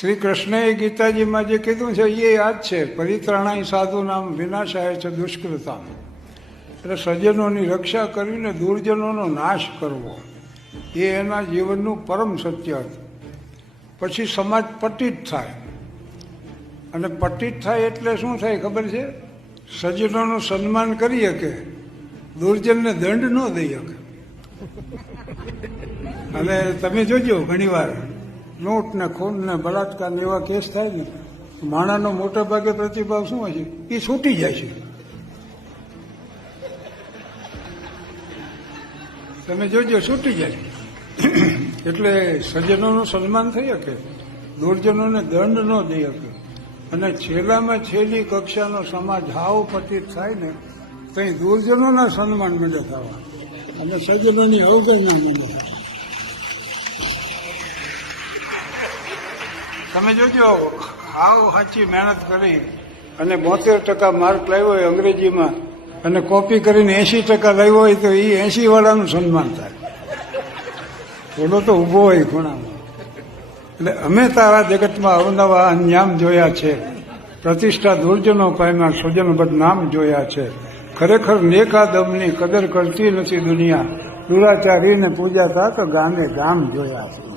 શ્રી કૃષ્ણએ ગીતાજીમાં જે કીધું છે, એ યાદ છે. પરિત્રાણાય સાધુ નામ વિનાશાય છે દુષ્કૃતામ. એટલે સજ્જનોની રક્ષા કરીને દુર્જનોનો નાશ કરવો, એ એના જીવનનું પરમ સત્ય હતું. પછી સમાજ પતિત થાય. અને પતિત થાય એટલે શું થાય ખબર છે? સજ્જનોનું સન્માન કરી શકે, દુર્જનને દંડ ન દઈ શકે. અને તમે જોજો, ઘણીવાર લૂંટ ને ખૂન ને બળાત્કાર એવા કેસ થાય ને માણાનો મોટા ભાગે પ્રતિભાવ શું હોય છે? એ છૂટી જાય છે. તમે જોજો, છૂટી જાય એટલે સજ્જનોનું સન્માન થઈ શકે, દુર્જનોને દંડ ન દઈ શકે. અને છેલ્લામાં છેલ્લી કક્ષાનો સમાજ હાવ પતિત થાય ને, ત્યાં દુર્જનોના સન્માન મળે થવા. અને સજ્જનોની અવગણના મળે તમે જોજો હાવ સાચી મહેનત કરી. અને બોતેર ટકા માર્ક લાવ્યો હોય અંગ્રેજીમાં. અને કોપી કરીને એસી ટકા લાવ્યો હોય તો એ એસી વાળાનું સન્માન થાય. થોડો તો ઊભો હોય ખૂણામાં. એટલે અમે તારા જગતમાં અવનવા અન્યામ જોયા છે. પ્રતિષ્ઠા દુર્જનો પામ્યા સ્વજન બદનામ જોયા છે. ખરેખર નેકાદમની કદર કરતી નથી દુનિયા. દુરાચારીને પૂજાતા તો ગામે ગામ જોયા છે.